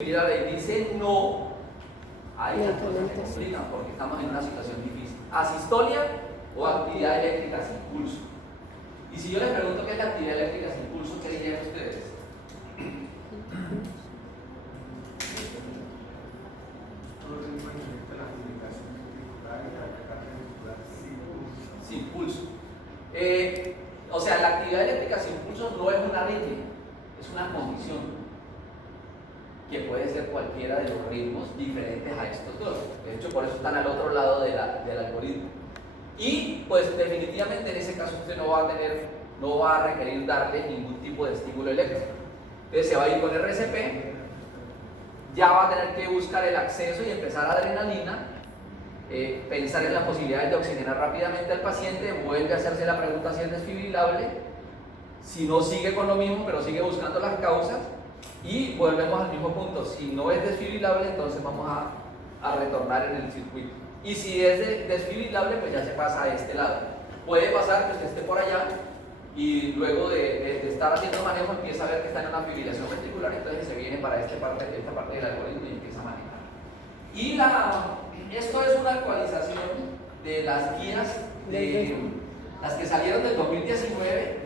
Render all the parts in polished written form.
La ley dice no, ahí las cosas se complican porque estamos en una situación difícil. Asistolia o actividad eléctrica sin pulso. Y si yo les pregunto qué es la actividad eléctrica sin pulso, ¿qué dirían ustedes? Sin pulso. O sea, la actividad eléctrica sin pulso no es una arritmia, es una condición que puede ser cualquiera de los ritmos diferentes a estos dos. De hecho, por eso están al otro lado del algoritmo. Y pues definitivamente en ese caso usted no va a requerir darle ningún tipo de estímulo eléctrico. Entonces se va a ir con RCP, ya va a tener que buscar el acceso y empezar adrenalina, pensar en las posibilidades de oxigenar rápidamente al paciente, vuelve a hacerse la pregunta si es desfibrilable, si no sigue con lo mismo pero sigue buscando las causas. Y volvemos al mismo punto, si no es desfibrilable, entonces vamos a retornar en el circuito. Y si es desfibrilable, pues ya se pasa a este lado. Puede pasar que usted esté por allá y luego de estar haciendo manejo empieza a ver que está en una fibrilación ventricular, entonces se viene para esta parte del algoritmo y empieza a manejar. Y esto es una actualización de las guías de las que salieron del 2019,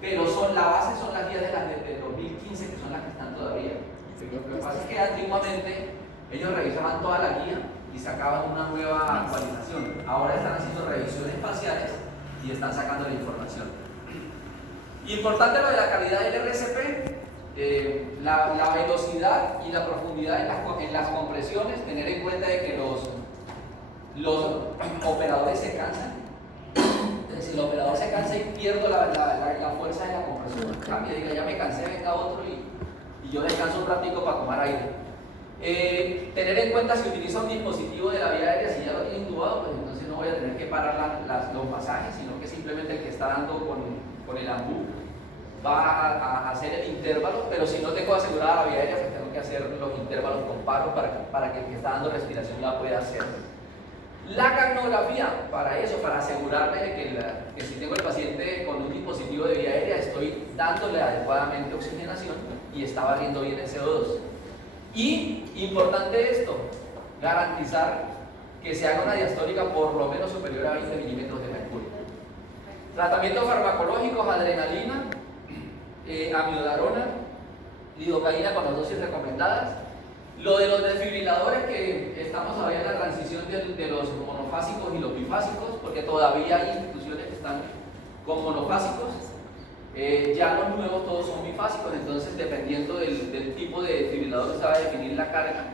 pero la base son las guías de 2015, que son las que están todavía. Lo que pasa es que antiguamente ellos revisaban toda la guía y sacaban una nueva actualización. Ahora están haciendo revisiones parciales y están sacando la información. Importante lo de la calidad del RCP, la velocidad y la profundidad en las compresiones, tener en cuenta de que los operadores se cansan. Si el operador se cansa y pierdo la fuerza de la compresión, cambia, diga ya me cansé, venga otro y yo descanso un ratico para tomar aire. Tener en cuenta si utiliza un dispositivo de la vía aérea, si ya lo tiene intubado, pues entonces no voy a tener que parar los masajes, sino que simplemente el que está dando con el ambú va a hacer el intervalo, pero si no tengo asegurada la vía aérea, pues tengo que hacer los intervalos con paro para que el que está dando respiración la pueda hacer. La capnografía, para eso, para asegurarme de que si tengo el paciente con un dispositivo de vía aérea, estoy dándole adecuadamente oxigenación y está barriendo bien el CO2. Y, importante esto, garantizar que se haga una diastólica por lo menos superior a 20 milímetros de mercurio. Tratamientos farmacológicos, adrenalina, amiodarona, lidocaína con las dosis recomendadas. Lo de los desfibriladores, que estamos todavía en la transición de los monofásicos y los bifásicos, porque todavía hay instituciones que están con monofásicos. Ya los nuevos todos son bifásicos, entonces dependiendo del tipo de desfibrilador se va a definir la carga.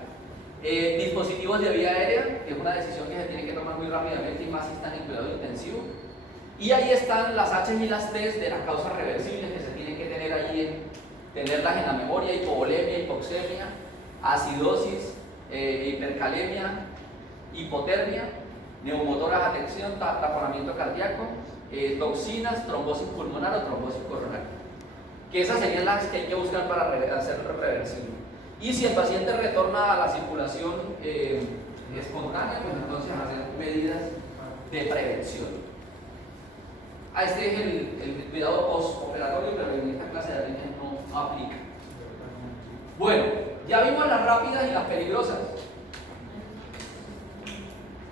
Dispositivos de vía aérea, que es una decisión que se tiene que tomar muy rápidamente y más si están en cuidado intensivo. Y ahí están las H y las T de las causas reversibles que se tienen que tener allí, tenerlas en la memoria: hipovolemia, hipoxemia, acidosis, hipercalemia, hipotermia, neumotoras a tensión, taponamiento cardíaco, toxinas, trombosis pulmonar o trombosis coronaria. Que esas serían las que hay que buscar para hacerlo reversible. Y si el paciente retorna a la circulación espontánea, pues entonces hacer medidas de prevención. Este es el cuidado postoperatorio, pero en esta clase de arritmias no aplica. Bueno, ya vimos las rápidas y las peligrosas,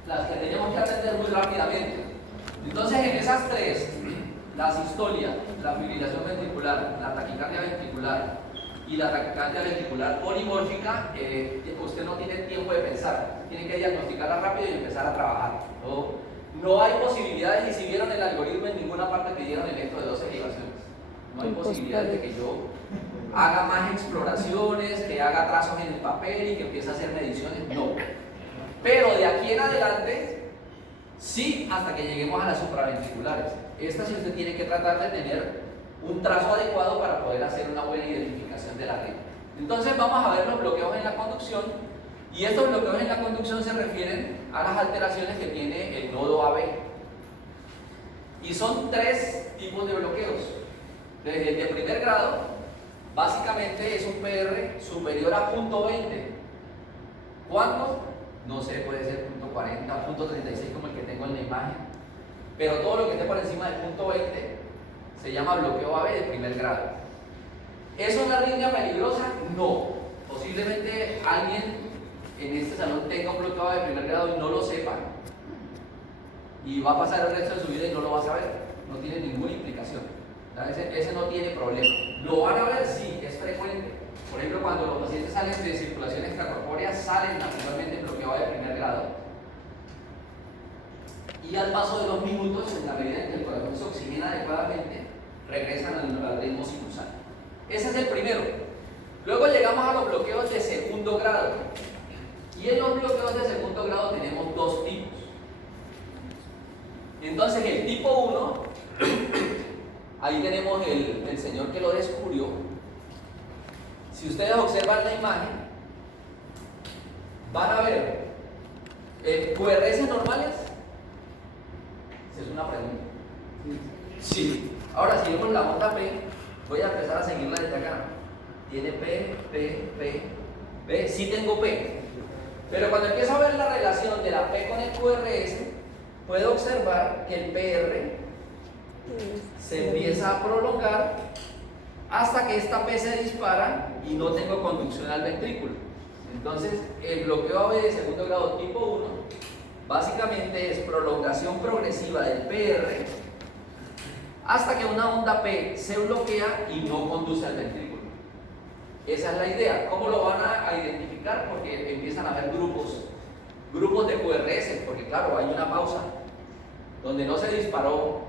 las que tenemos que atender muy rápidamente. Entonces, en esas tres, la sistolia, la fibrilación ventricular, la taquicardia ventricular y la taquicardia ventricular polimórfica, usted no tiene tiempo de pensar, tiene que diagnosticarla rápido y empezar a trabajar. No hay posibilidades, y si vieron el algoritmo, en ninguna parte pidieron electro de 12 derivaciones. No hay posibilidades de que yo haga más exploraciones, que haga trazos en el papel y que empiece a hacer mediciones, no. Pero de aquí en adelante, sí, hasta que lleguemos a las supraventriculares. Esta sí usted tiene que tratar de tener un trazo adecuado para poder hacer una buena identificación de la red. Entonces vamos a ver los bloqueos en la conducción, y estos bloqueos en la conducción se refieren a las alteraciones que tiene el nodo AB. Y son tres tipos de bloqueos. Desde el de primer grado, básicamente es un PR superior a 0.20. ¿Cuánto? No sé, puede ser 0.40, 0.36 como el que tengo en la imagen. Pero todo lo que esté por encima del 0.20 se llama bloqueo AB de primer grado. ¿Es una arritmia peligrosa? No. Posiblemente alguien en este salón tenga un bloqueo de primer grado y no lo sepa, y va a pasar el resto de su vida y no lo va a saber, no tiene ninguna implicación. Ese no tiene problema. Lo van a ver, sí, es frecuente. Por ejemplo, cuando los pacientes salen de circulación extracorpórea, salen naturalmente bloqueados de primer grado. Y al paso de los minutos, en la medida en que el corazón se oxigena adecuadamente, regresan al ritmo sinusal. Ese es el primero. Luego llegamos a los bloqueos de segundo grado. Y en los bloqueos de segundo grado tenemos dos tipos. Entonces, el tipo 1, ahí tenemos el señor que lo descubrió. Si ustedes observan la imagen, van a ver QRS normales. Esa es una pregunta. Sí. Ahora, si vemos la onda P, voy a empezar a seguirla desde acá. Tiene P, P, P, P. Sí tengo P. Pero cuando empiezo a ver la relación de la P con el QRS, puedo observar que el PR se empieza a prolongar hasta que esta P se dispara y no tengo conducción al ventrículo. Entonces, el bloqueo AB de segundo grado tipo 1 básicamente es prolongación progresiva del PR hasta que una onda P se bloquea y no conduce al ventrículo. Esa es la idea. ¿Cómo lo van a identificar? Porque empiezan a haber grupos de QRS, porque claro, hay una pausa donde no se disparó,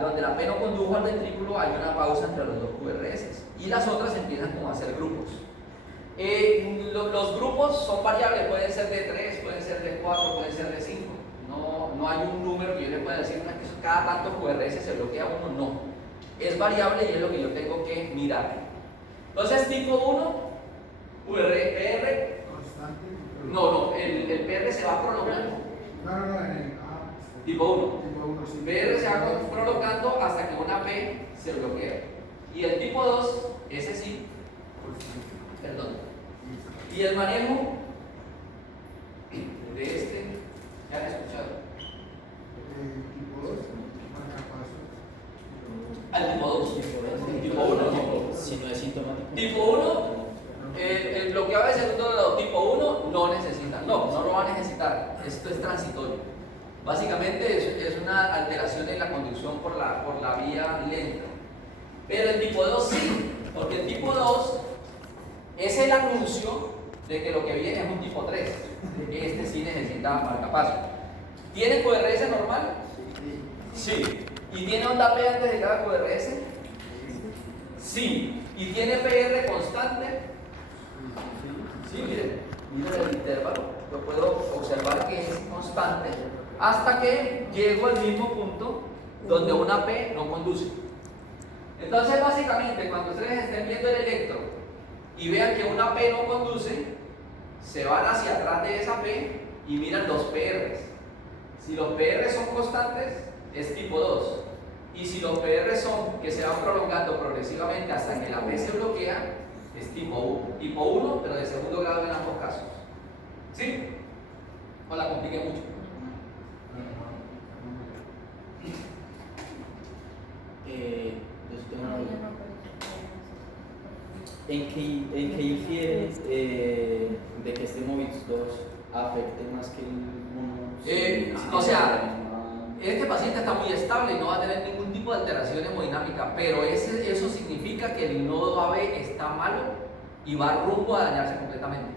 donde la P no condujo al ventrículo, hay una pausa entre los dos QRS y las otras empiezan como a hacer grupos. Los grupos son variables, pueden ser de 3, pueden ser de 4, pueden ser de 5. No hay un número que yo le pueda decir, que cada tanto QRS se bloquea uno, no. Es variable y es lo que yo tengo que mirar. Entonces, tipo 1, PR. No, el PR se va prolongando. No, en el Tipo 1. Tipo 1, sí. PR se va prolongando hasta que una P se bloquea. Y el tipo 2, ese sí. Perdón. Y el manejo de este, ¿ya han escuchado? Tipo 2, marcapasos. Al tipo 2. Tipo 1. Si no es sintomático. Tipo 1, el bloqueado de segundo grado tipo 1 no necesita, no lo va a necesitar. Esto es transitorio. Básicamente es una alteración en la conducción por la vía lenta. Pero el tipo 2 sí, porque el tipo 2 es el anuncio de que lo que viene es un tipo 3. Este sí necesita marcapaso. ¿Tiene QRS normal? Sí. ¿Y tiene onda P antes de cada QRS? Sí. ¿Y tiene PR constante? Sí, miren el intervalo. Yo puedo observar que es constante hasta que llego al mismo punto donde una P no conduce. Entonces, básicamente, cuando ustedes estén viendo el electro y vean que una P no conduce, se van hacia atrás de esa P y miran los PRs. Si los PRs son constantes, es tipo 2. Y si los PRs son que se van prolongando progresivamente hasta que la P se bloquea, es tipo 1. Tipo 1, pero de segundo grado en ambos casos. ¿Sí? No la compliqué mucho. Yo tengo una duda. ¿En qué infiere de que este Movix 2 afecte más que el 1? O sea, este paciente está muy estable y no va a tener ningún tipo de alteración hemodinámica, pero eso significa que el nodo AB está malo y va rumbo a dañarse completamente.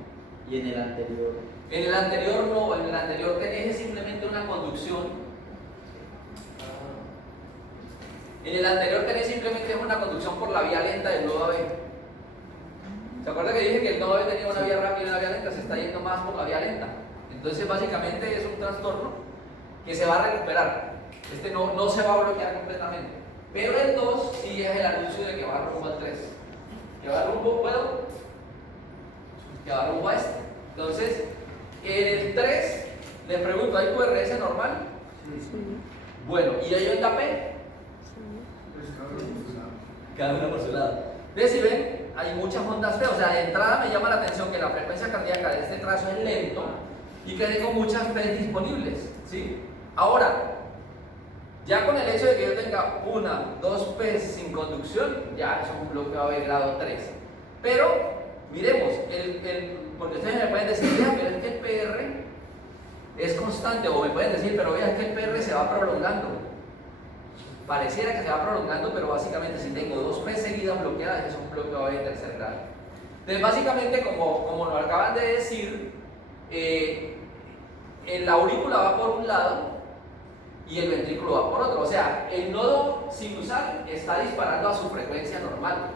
¿Y en el anterior? En el anterior no, en el anterior tenés simplemente una conducción. En el anterior tenés simplemente una conducción por la vía lenta del nodo AB. ¿Se acuerda que dije que el nodo AB tenía una vía rápida y una vía lenta? Se está yendo más por la vía lenta. Entonces básicamente es un trastorno que se va a recuperar. Este no se va a bloquear completamente. Pero el 2 sí es el anuncio de que va rumbo al 3. Que va rumbo, ¿puedo? Que va rumbo a este. Entonces, en el 3, les pregunto, ¿hay QRS normal? Sí. Bueno, ¿y hay onda P? Pues cada uno por su lado. Cada uno por su lado. ¿Ves? Si ven, hay muchas ondas P. O sea, de entrada me llama la atención que la frecuencia cardíaca de este trazo es lento y que tengo muchas P disponibles. ¿Sí? Ahora, ya con el hecho de que yo tenga una, dos P sin conducción, ya es un bloqueo de grado 3. Pero miremos, porque ustedes me pueden decir, vea, pero es que el PR es constante, o me pueden decir, pero vea, es que el PR se va prolongando. Pareciera que se va prolongando, pero básicamente si tengo dos P seguidas bloqueadas, es un bloqueo de tercer grado. Entonces, básicamente, como nos acaban de decir, la aurícula va por un lado y el ventrículo va por otro. O sea, el nodo sinusal está disparando a su frecuencia normal.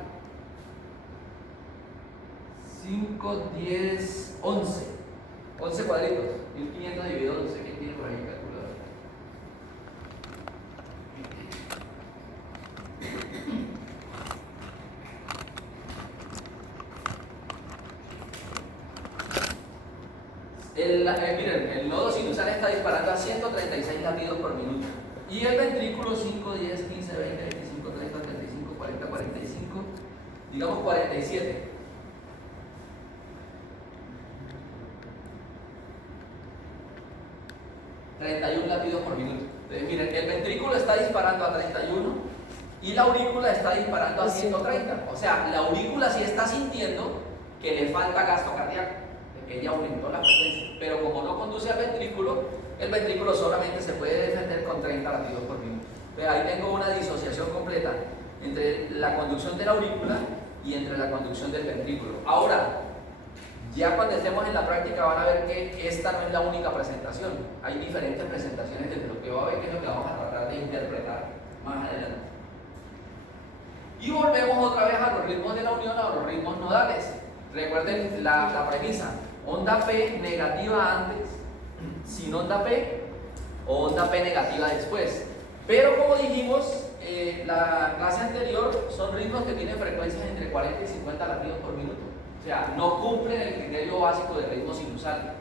5, 10, 11. 11 cuadritos. 1500 dividido 11. ¿Quién tiene por ahí el calculador? Miren, el nodo sinusal está disparando a 136 latidos por minuto. Y el ventrículo 5, 10, 15, 20, 25, 30, 35, 40, 45, digamos 47. ...31 latidos por minuto. Entonces, miren, el ventrículo está disparando a 31 y la aurícula está disparando a 130. O sea, la aurícula sí está sintiendo que le falta gasto cardíaco, que ya aumentó la frecuencia, pero como no conduce al ventrículo, el ventrículo solamente se puede defender con 30 latidos por minuto. Entonces, ahí tengo una disociación completa entre la conducción de la aurícula y entre la conducción del ventrículo. Ahora, ya cuando estemos en la práctica van a ver que esta no es la única presentación. Hay diferentes presentaciones del bloqueo AB, que es lo que vamos a tratar de interpretar más adelante. Y volvemos otra vez a los ritmos de la unión, a los ritmos nodales. Recuerden la premisa: onda P negativa antes, sin onda P, o onda P negativa después. Pero como dijimos la clase anterior, son ritmos que tienen frecuencias entre 40 y 50 latidos por minuto. O sea, no cumplen el criterio básico del ritmo sinusal.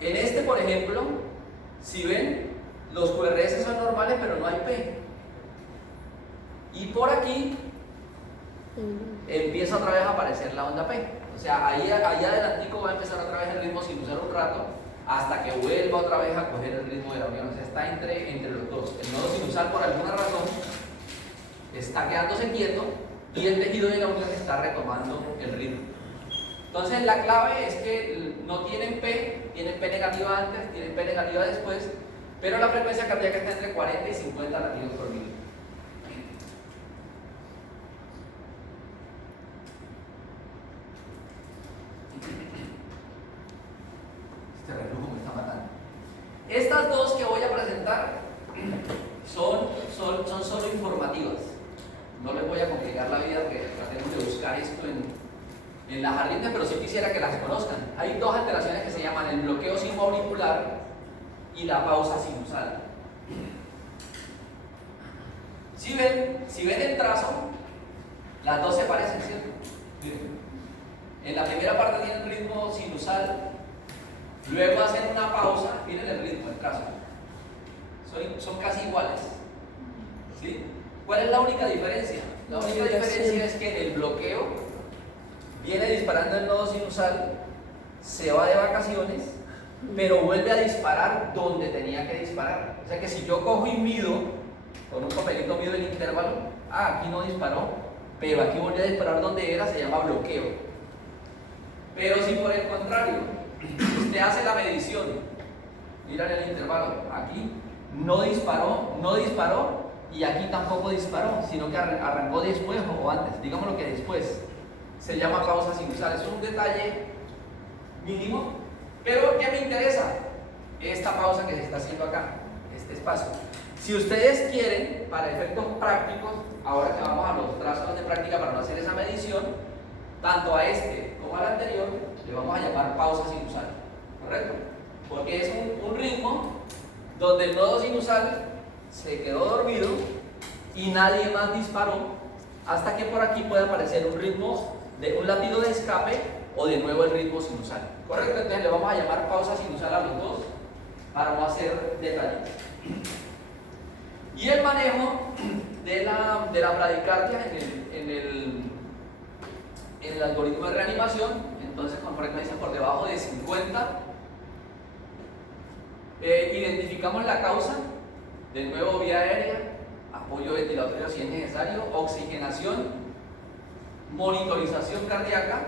En este, por ejemplo, si ven, los QRS son normales, pero no hay P. Y por aquí empieza otra vez a aparecer la onda P. O sea, ahí adelantico va a empezar otra vez el ritmo sinusal un rato, hasta que vuelva otra vez a coger el ritmo de la unión. O sea, está entre los dos. El nodo sinusal, por alguna razón, está quedándose quieto y el tejido de la unión está retomando el ritmo. Entonces, la clave es que no tienen P, tienen P negativa antes, tienen P negativa después, pero la frecuencia cardíaca está entre 40 y 50 latidos por minuto. Este reflujo me está matando. Estas dos que voy a presentar son solo informativas. No les voy a complicar la vida porque tratemos de buscar esto en las arritmias, pero sí quisiera que las conozcan. Hay dos alteraciones que se llaman el bloqueo sinoauricular y la pausa sinusal. Si ven el trazo, las dos se parecen, ¿cierto? Miren. En la primera parte tienen ritmo sinusal, luego hacen una pausa, miren el ritmo, el trazo. Son casi iguales. ¿Sí? ¿Cuál es la única diferencia? La única diferencia es que en el bloqueo viene disparando el nodo sinusal, se va de vacaciones, pero vuelve a disparar donde tenía que disparar. O sea que si yo cojo y mido, con un papelito mido el intervalo, aquí no disparó, pero aquí volvió a disparar donde era, se llama bloqueo. Pero si por el contrario, usted hace la medición, miran el intervalo, aquí no disparó, y aquí tampoco disparó, sino que arrancó después o antes, digámoslo que después. Se llama pausa sinusal. Es un detalle mínimo, pero ¿qué me interesa? Esta pausa que se está haciendo acá, este espacio. Si ustedes quieren, para efectos prácticos, ahora que vamos a los trazos de práctica para no hacer esa medición, tanto a este como al anterior, le vamos a llamar pausa sinusal, ¿correcto? Porque es un ritmo donde el nodo sinusal se quedó dormido y nadie más disparó hasta que por aquí puede aparecer un ritmo de un latido de escape o de nuevo el ritmo sinusal, ¿correcto? Entonces le vamos a llamar pausa sinusal a los dos para no hacer detalles. Y el manejo de la bradicardia en el algoritmo de reanimación, entonces con frecuencia por debajo de 50, identificamos la causa, de nuevo vía aérea, apoyo ventilatorio si es necesario, oxigenación, monitorización cardíaca.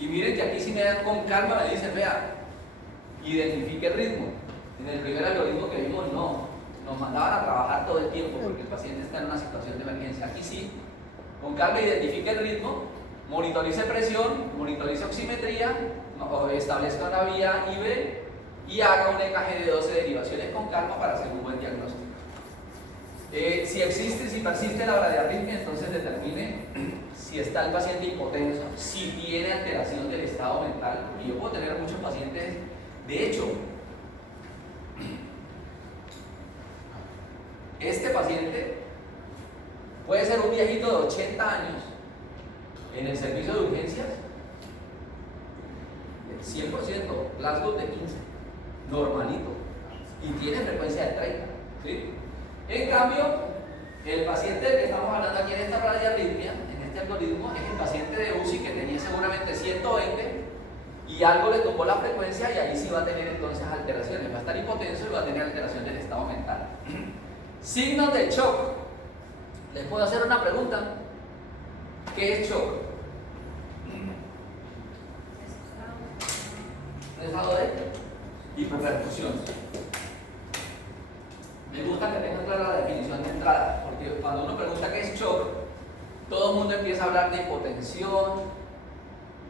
Y miren que aquí si me dan con calma me dicen, vea, identifique el ritmo. En el primer algoritmo que vimos no, nos mandaban a trabajar todo el tiempo porque el paciente está en una situación de emergencia. Aquí sí, con calma identifique el ritmo, monitorice presión, monitorice oximetría, establezca una vía IV y haga un EKG de 12 derivaciones con calma para hacer un buen diagnóstico. Si persiste la bradiarritmia, entonces determine si está el paciente hipotenso, si tiene alteración del estado mental. Y yo puedo tener muchos pacientes, de hecho, este paciente puede ser un viejito de 80 años en el servicio de urgencias, 100%, Glasgow de 15, normalito, y tiene frecuencia de 30, ¿sí? En cambio, el paciente del que estamos hablando aquí en esta bradiarritmia, en este algoritmo, es el paciente de UCI que tenía seguramente 120 y algo le tomó la frecuencia y ahí sí va a tener entonces alteraciones, va a estar hipotenso y va a tener alteración del estado mental. Signos de shock. Les puedo hacer una pregunta. ¿Qué es shock? Un estado de hipoperfusión. Me gusta que tengan clara la definición de entrada, porque cuando uno pregunta qué es shock, todo el mundo empieza a hablar de hipotensión,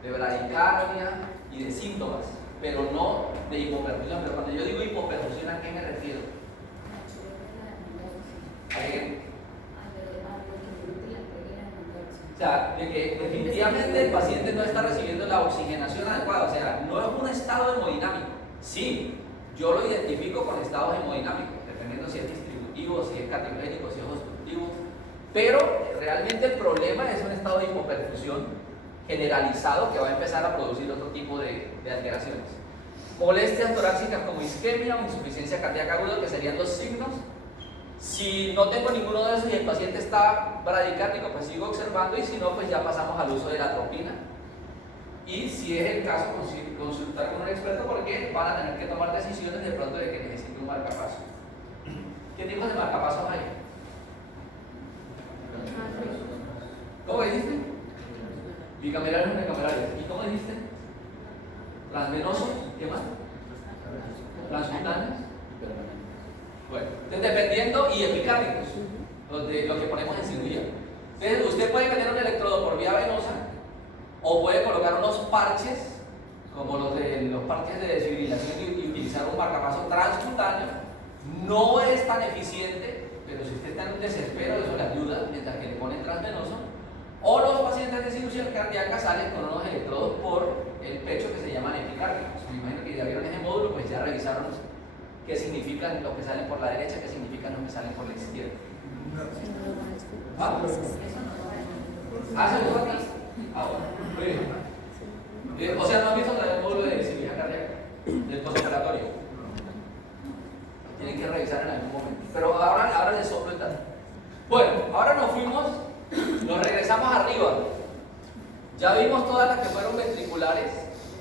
de bradicardia y de síntomas, pero no de hipoperfusión. Pero cuando yo digo hipoperfusión, ¿a qué me refiero? ¿A qué? O sea, de que definitivamente el paciente no está recibiendo la oxigenación adecuada, o sea, no es un estado hemodinámico. Sí, yo lo identifico con estados hemodinámicos, dependiendo si es distributivo, si es categórico, si es obstructivo, pero realmente el problema es un estado de hipoperfusión generalizado que va a empezar a producir otro tipo de alteraciones. Molestias torácicas como isquemia o insuficiencia cardíaca aguda, que serían los signos. Si no tengo ninguno de esos y el paciente está bradicárdico, pues sigo observando, y si no, pues ya pasamos al uso de la atropina. Y si es el caso, consultar con un experto porque van a tener que tomar decisiones de pronto de que necesite un marcapaso. ¿Qué tipos de marcapasos hay? ¿Cómo dijiste? Bicamerales o unicamerales. ¿Y cómo dijiste? Transvenosos. ¿Qué más? Transcutáneos. Bueno, entonces dependiendo, y epicárdicos, lo que ponemos en cirugía. Entonces usted puede tener un electrodo por vía venosa o puede colocar unos parches, como los parches de desfibrilación, y utilizar un marcapaso transcutáneo. No es tan eficiente, pero si usted está en un desespero, eso le ayuda mientras que le ponen transvenoso. O los pacientes de cirugía cardíaca salen con unos electrodos por el pecho que se llaman epicárdicos. Me imagino que ya vieron ese módulo, pues ya revisaron qué significan los que salen por la derecha, qué significan los que salen por la izquierda. ¿Ah? ¿Se lo aquí? Ah, bueno. Muy bien. O sea, ¿no han visto el módulo de cirugía cardíaca? Del postoperatorio. Tienen que revisar en algún momento. Pero ahora les soplo el dato. Bueno, ahora nos regresamos arriba. Ya vimos todas las que fueron ventriculares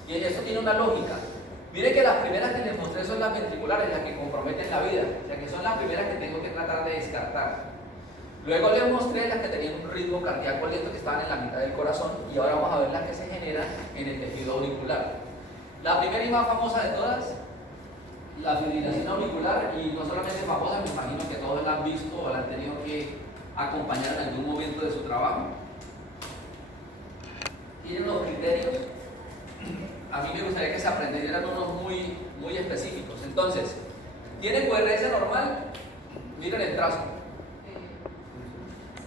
y eso tiene una lógica. Mire que las primeras que les mostré son las ventriculares, las que comprometen la vida, o sea que son las primeras que tengo que tratar de descartar. Luego les mostré las que tenían un ritmo cardíaco lento, que estaban en la mitad del corazón, y ahora vamos a ver las que se generan en el tejido auricular. La primera y más famosa de todas, la fibrilación auricular, y no solamente famosa, me imagino que todos la han visto o la han tenido que acompañar en algún momento de su trabajo. Tienen los criterios. A mí me gustaría que se aprendieran unos muy, muy específicos. Entonces, ¿tiene QRS normal? Miren el trazo.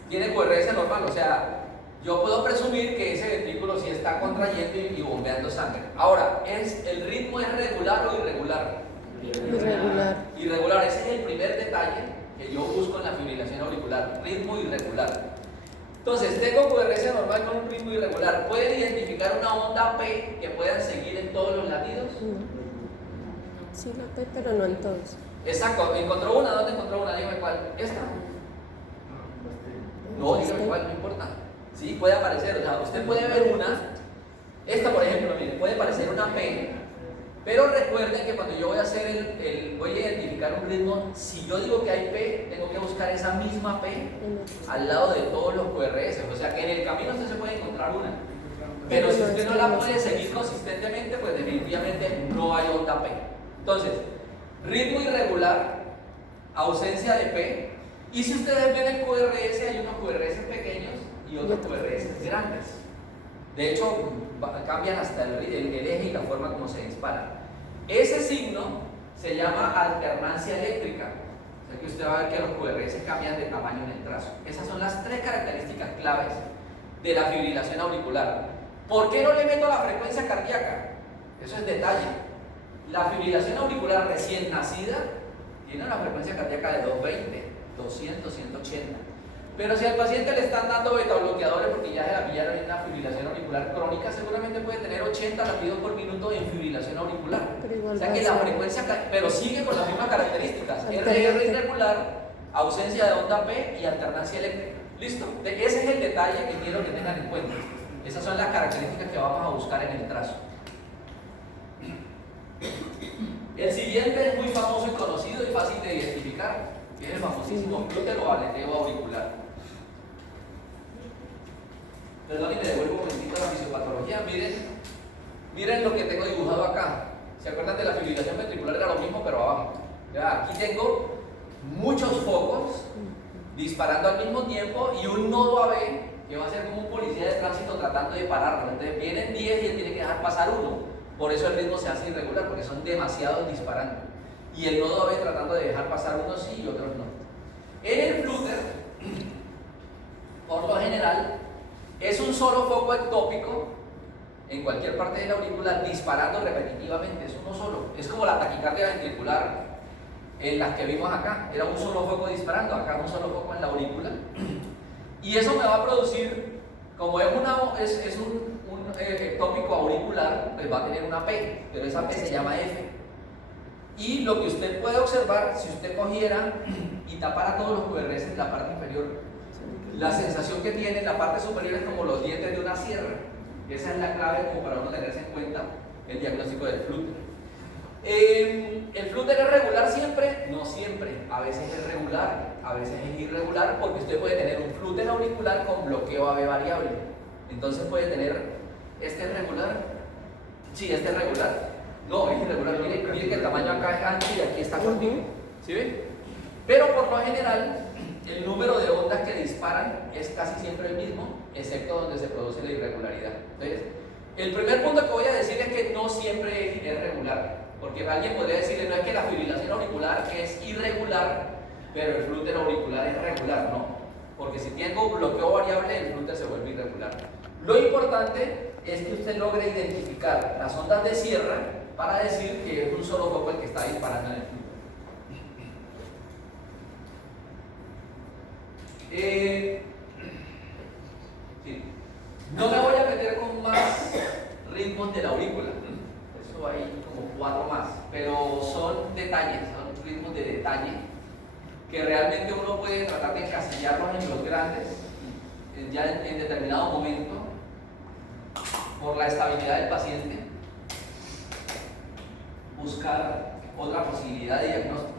Tiene QRS normal, o sea, yo puedo presumir que ese ventrículo sí está contrayendo y bombeando sangre. Ahora, ¿el ritmo es regular o irregular? Irregular. Irregular, ese es el primer detalle que yo busco en la fibrilación auricular, ritmo irregular. Entonces, tengo QRS normal con un ritmo irregular. ¿Pueden identificar una onda P que puedan seguir en todos los latidos? Sí, la P, pero no en todos. Exacto, encontró una. ¿Dónde encontró una? Dígame cuál. ¿Esta? No, dígame cuál, no importa. Sí, puede aparecer, o sea, usted puede ver una. Esta, por ejemplo, mire, puede parecer una P, Pero recuerden que cuando yo voy a hacer voy a identificar un ritmo, si yo digo que hay P, tengo que buscar esa misma P al lado de todos los QRS. O sea que en el camino usted se puede encontrar una. Pero si usted no la puede seguir consistentemente, pues definitivamente no hay onda P. Entonces, ritmo irregular, ausencia de P. Y si ustedes ven el QRS, hay unos QRS pequeños y otros QRS grandes. De hecho, cambian hasta el eje y la forma como se dispara. Ese signo se llama alternancia eléctrica. O sea que usted va a ver que los QRS cambian de tamaño en el trazo. Esas son las tres características claves de la fibrilación auricular. ¿Por qué no le meto la frecuencia cardíaca? Eso es detalle. La fibrilación auricular recién nacida tiene una frecuencia cardíaca de 220, 200, 180. Pero si al paciente le están dando beta bloqueadores porque ya se la pillaron en una fibrilación auricular crónica, seguramente puede tener 80 latidos por minuto en fibrilación auricular. O sea que la frecuencia, pero sigue con las mismas características: RR irregular, ausencia de onda P y alternancia eléctrica. ¿Listo? Ese es el detalle que quiero que tengan en cuenta. Esas son las características que vamos a buscar en el trazo. El siguiente es muy famoso y conocido y fácil de identificar, que es el famosísimo flútero o aleteo auricular. Perdón, y me devuelvo un momentito a la fisiopatología. Miren lo que tengo dibujado acá. ¿Se acuerdan de la fibrilación ventricular? Era lo mismo, pero abajo. Ya, aquí tengo muchos focos disparando al mismo tiempo y un nodo AB que va a ser como un policía de tránsito tratando de pararlo. Entonces vienen 10 y él tiene que dejar pasar uno. Por eso el ritmo se hace irregular, porque son demasiados disparando. Y el nodo AB tratando de dejar pasar unos sí y otros no. En el flúter, por lo general, es un solo foco ectópico en cualquier parte de la aurícula disparando repetitivamente. Es uno solo. Es como la taquicardia ventricular en las que vimos acá. Era un solo foco disparando, acá un solo foco en la aurícula. Y eso me va a producir, como es un ectópico auricular, pues va a tener una P, pero esa P se llama F. Y lo que usted puede observar, si usted cogiera y tapara todos los QRS en la parte inferior, la sensación que tiene en la parte superior es como los dientes de una sierra. Esa es la clave como para uno tenerse en cuenta el diagnóstico del flúter. ¿El flúter es regular siempre? No siempre. A veces es regular, a veces es irregular, porque usted puede tener un flúter auricular con bloqueo AB variable. Entonces puede tener, ¿este es regular? Sí, este es regular. No, es irregular. Mire que el tamaño acá es ancho y aquí está cortito. ¿Sí ven? Pero por lo general, el número de ondas que disparan es casi siempre el mismo, excepto donde se produce la irregularidad. Entonces, el primer punto que voy a decir es que no siempre es regular. Porque alguien podría decirle, no es que la fibrilación auricular es irregular, pero el flúter auricular es regular, no. Porque si tengo bloqueo variable, el flúter se vuelve irregular. Lo importante es que usted logre identificar las ondas de sierra para decir que es un solo foco el que está disparando en el flúter. Sí. No me voy a meter con más ritmos de la aurícula. Eso hay como 4 más, pero son detalles, son ritmos de detalle que realmente uno puede tratar de encasillarlos en los grandes ya en determinado momento por la estabilidad del paciente, buscar otra posibilidad de diagnóstico.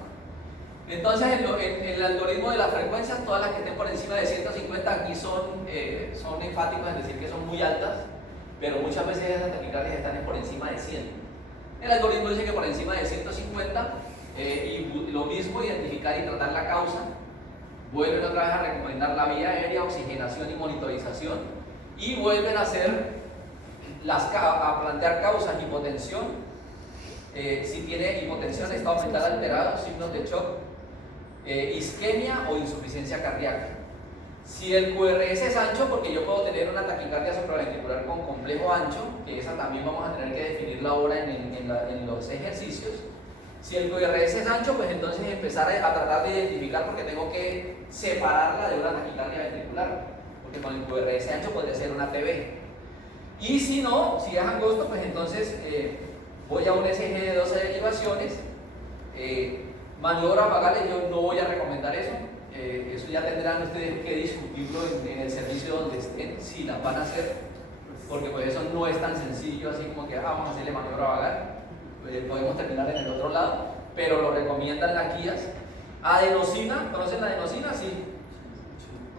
Entonces, en el algoritmo de las frecuencias, todas las que estén por encima de 150 aquí son enfáticos en decir que son muy altas, pero muchas veces esas taquicardias están por encima de 100. El algoritmo dice que por encima de 150, y lo mismo, identificar y tratar la causa. Vuelven otra vez a recomendar la vía aérea, oxigenación y monitorización, y vuelven a hacer a plantear causas: hipotensión, si tiene hipotensión, estado mental alterado, signos de shock, isquemia o insuficiencia cardíaca. Si el QRS es ancho, porque yo puedo tener una taquicardia supraventricular con complejo ancho, que esa también vamos a tener que definirla ahora en los ejercicios. Si el QRS es ancho, pues entonces empezar a tratar de identificar, porque tengo que separarla de una taquicardia ventricular, porque con el QRS ancho podría ser una TB. Y si no, si es angosto, pues entonces voy a un SG de 12 derivaciones. Maniobras vagales, yo no voy a recomendar eso. Eso ya tendrán ustedes que discutirlo en el servicio donde estén, si las van a hacer, porque pues eso no es tan sencillo, así como que vamos a hacerle maniobra vagal. podemos terminar en el otro lado, pero lo recomiendan las guías. Adenosina, ¿conocen la adenosina? Sí.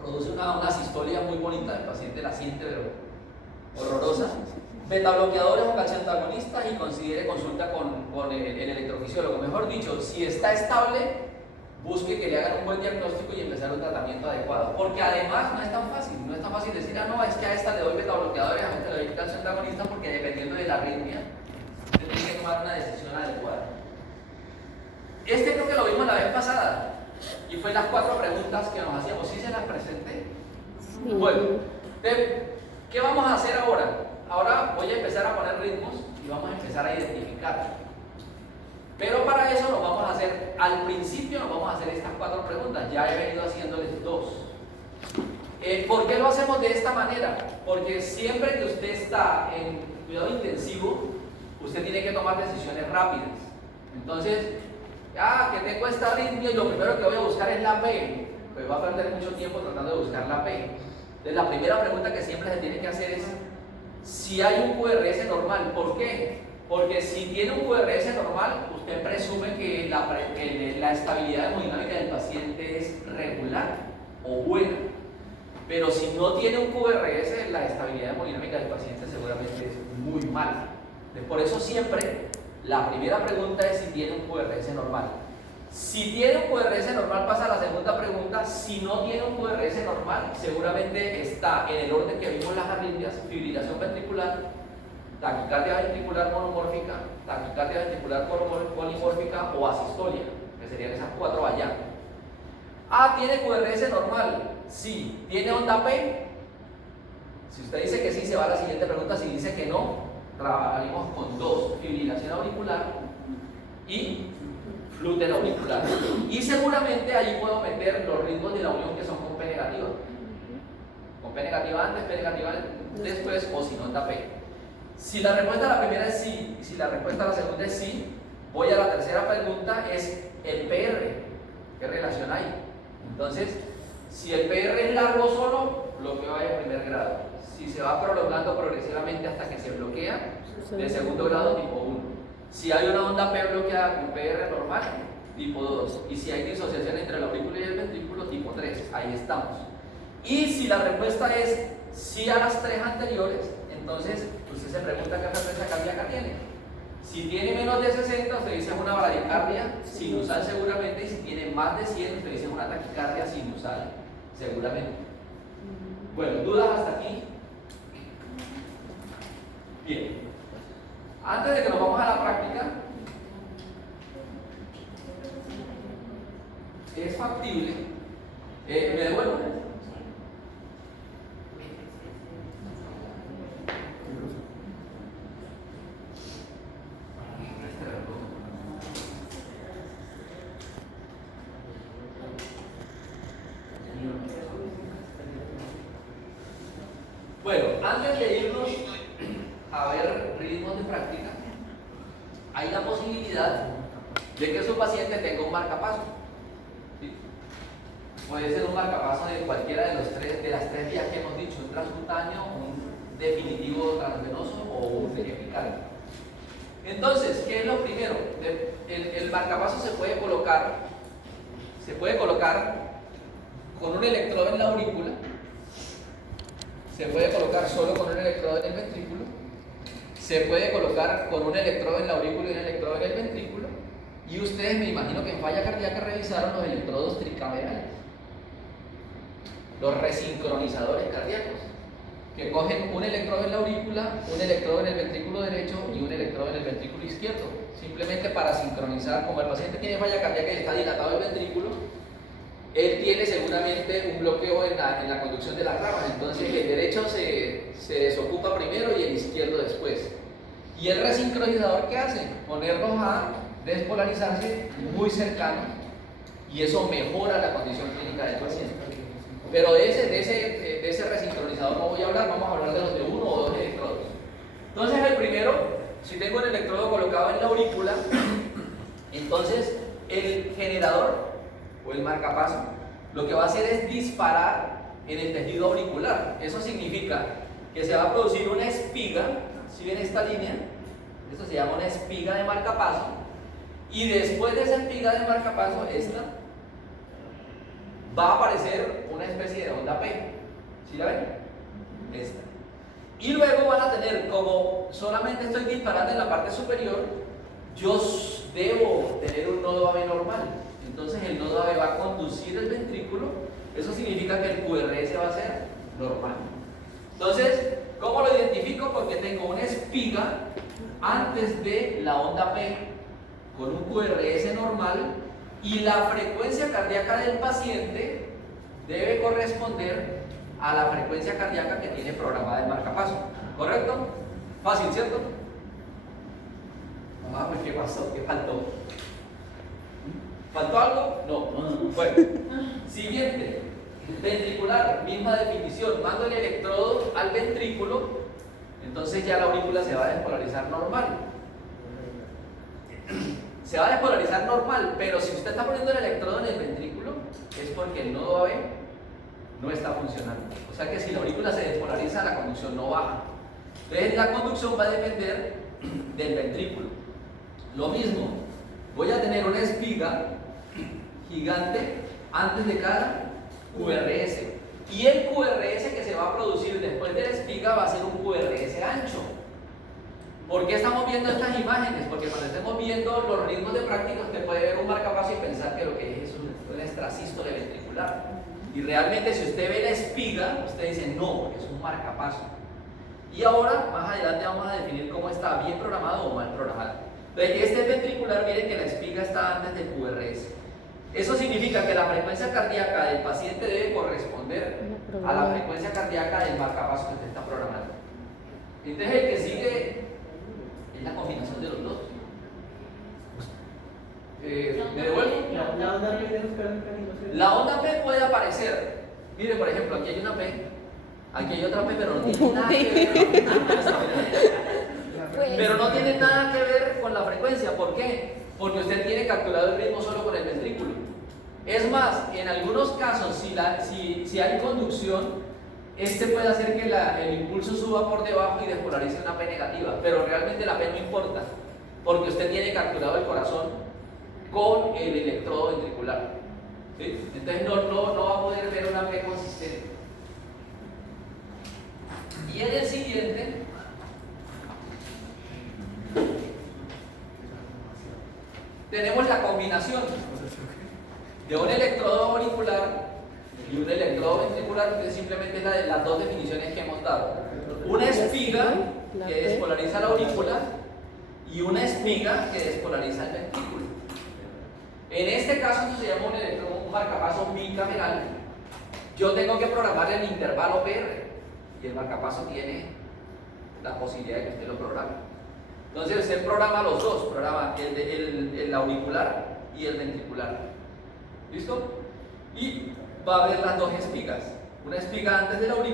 Produce una sistolia muy bonita, el paciente la siente pero horrorosa. Beta bloqueadores o calcioantagonistas y considere consulta con el electrofisiólogo. Mejor dicho, si está estable, busque que le hagan un buen diagnóstico y empezar un tratamiento adecuado. Porque además no es tan fácil decir, no, es que a esta le doy beta bloqueadores, a esta le doy calcioantagonistas, porque dependiendo de la arritmia, usted tiene que tomar una decisión adecuada. Este creo que lo vimos la vez pasada, y fue las 4 preguntas que nos hacíamos. ¿Sí se las presenté? Sí. Bueno, ¿qué vamos a hacer ahora? Ahora voy a empezar a poner ritmos y vamos a empezar a identificar. Pero para eso nos vamos a hacer, al principio nos vamos a hacer estas 4 preguntas. Ya he venido haciéndoles 2. ¿Por qué lo hacemos de esta manera? Porque siempre que usted está en cuidado intensivo, usted tiene que tomar decisiones rápidas. Entonces, que tengo esta arritmia y lo primero que voy a buscar es la P, pues va a perder mucho tiempo tratando de buscar la P. Entonces la primera pregunta que siempre se tiene que hacer es si hay un QRS normal. ¿Por qué? Porque si tiene un QRS normal, usted presume que la estabilidad hemodinámica del paciente es regular o buena. Pero si no tiene un QRS, la estabilidad hemodinámica del paciente seguramente es muy mala. Por eso siempre la primera pregunta es si tiene un QRS normal. Si tiene un QRS normal, pasa a la segunda pregunta. Si no tiene un QRS normal, seguramente está en el orden que vimos las arritmias: fibrilación ventricular, taquicardia ventricular monomórfica, taquicardia ventricular polimórfica o asistolia, que serían esas 4 allá. ¿Tiene QRS normal? Sí. ¿Tiene onda P? Si usted dice que sí, se va a la siguiente pregunta. Si dice que no, trabajaremos con 2: fibrilación auricular y flúter auricular. Y seguramente ahí puedo meter los ritmos de la unión que son con P negativa. Con P negativa antes, P negativa después, o sin onda P. Si la respuesta a la primera es sí, y si la respuesta a la segunda es sí, voy a la tercera pregunta, es el PR. ¿Qué relación hay? Entonces, si el PR es largo solo, bloqueo de primer grado. Si se va prolongando progresivamente hasta que se bloquea, de segundo grado tipo 1. Si hay una onda P bloqueada con PR normal, tipo 2. Y si hay disociación entre el aurículo y el ventrículo, tipo 3. Ahí estamos. Y si la respuesta es sí a las 3 anteriores, entonces usted se pregunta qué frecuencia cardíaca tiene. Si tiene menos de 60, usted dice una bradicardia sinusal seguramente. Y si tiene más de 100, usted dice una taquicardia sinusal seguramente. Bueno, ¿dudas hasta aquí? Bien. Antes de que nos vamos a la práctica, es factible. ¿Me devuelvo? Bueno, antes de irnos a ver ritmos de práctica, hay la posibilidad de que su paciente tenga un marcapaso. ¿Sí? Puede ser un marcapaso de cualquiera de las tres vías que hemos dicho: un transcutáneo, un definitivo transvenoso o un epical. Entonces, ¿qué es lo primero? El marcapaso se puede colocar con un electrodo en la aurícula, se puede colocar solo con un electrodo en el ventrículo, se puede colocar con un electrodo en la aurícula y un electrodo en el ventrículo. Y ustedes, me imagino que en falla cardíaca revisaron los electrodos tricamerales, los resincronizadores cardíacos, que cogen un electrodo en la aurícula, un electrodo en el ventrículo derecho y un electrodo en el ventrículo izquierdo, simplemente para sincronizar. Como el paciente tiene falla cardíaca y está dilatado el ventrículo, él tiene seguramente un bloqueo en la conducción de las ramas. Entonces el derecho se desocupa primero y el izquierdo después. ¿Y el resincronizador qué hace? Ponernos a despolarizarse muy cercano, y eso mejora la condición clínica del paciente. Pero de ese resincronizador no voy a hablar, vamos a hablar de los de 1 o 2 electrodos. Entonces el primero, si tengo el electrodo colocado en la aurícula, entonces el generador o el marcapaso lo que va a hacer es disparar en el tejido auricular. Eso significa que se va a producir una espiga, si ven esta línea, Esto se llama una espiga de marcapaso. Y después de esa espiga de marcapaso, esta, va a aparecer una especie de onda P. ¿Sí la ven? Esta. Y luego van a tener, como solamente estoy disparando en la parte superior, yo debo tener un nodo AB normal. Entonces el nodo AB va a conducir el ventrículo. Eso significa que el QRS va a ser normal. Entonces, ¿cómo lo identifico? Porque tengo una espiga antes de la onda P con un QRS normal y la frecuencia cardíaca del paciente debe corresponder a la frecuencia cardíaca que tiene programada el marcapaso. ¿Correcto? Fácil, ¿cierto? Ah, pues ¿qué pasó? ¿Qué faltó? ¿Faltó algo? No. Bueno, siguiente. Ventricular, misma definición. Mando el electrodo al ventrículo, entonces ya la aurícula se va a despolarizar normal. Se va a despolarizar normal, pero si usted está poniendo el electrodo en el ventrículo, es porque el nodo AB no está funcionando. O sea que si la aurícula se despolariza, la conducción no baja. Entonces la conducción va a depender del ventrículo. Lo mismo, voy a tener una espiga gigante antes de cada QRS. Y el QRS que se va a producir después de la espiga va a ser un QRS ancho. ¿Por qué estamos viendo estas imágenes? Porque cuando estemos viendo los ritmos de práctica, usted puede ver un marcapaso y pensar que lo que es un extrasístole ventricular. Y realmente, si usted ve la espiga, usted dice no, es un marcapaso. Y ahora, más adelante, vamos a definir cómo está bien programado o mal programado. Entonces, este es ventricular, miren que la espiga está antes del QRS. Eso significa que la frecuencia cardíaca del paciente debe corresponder a la frecuencia cardíaca del marcapaso que usted está programando. Entonces, el que sigue es la combinación de los dos. ¿Me devuelvo? La onda P de los característicos. La onda P puede aparecer. Mire, por ejemplo, aquí hay una P, aquí hay otra P, pero no tiene nada que ver. Pero no tiene nada que ver con la frecuencia. ¿Por qué? Porque usted tiene capturado el ritmo solo con el ventrículo. Es más, en algunos casos, si hay conducción, este puede hacer que el impulso suba por debajo y despolarice una P negativa, pero realmente la P no importa, porque usted tiene capturado el corazón con el electrodo ventricular. ¿Sí? Entonces no va a poder ver una P consistente. Y en el siguiente tenemos la combinación de un electrodo auricular y un electrodo ventricular. Entonces simplemente es la de las dos definiciones que hemos dado: una espiga que despolariza la aurícula y una espiga que despolariza el ventrículo. En este caso esto se llama un marcapaso bicameral. Yo tengo que programar el intervalo PR y el marcapaso tiene la posibilidad de que usted lo programe. Entonces usted programa los dos, programa el auricular y el ventricular. ¿Listo? Y va a haber las dos espigas. Una espiga antes del auricular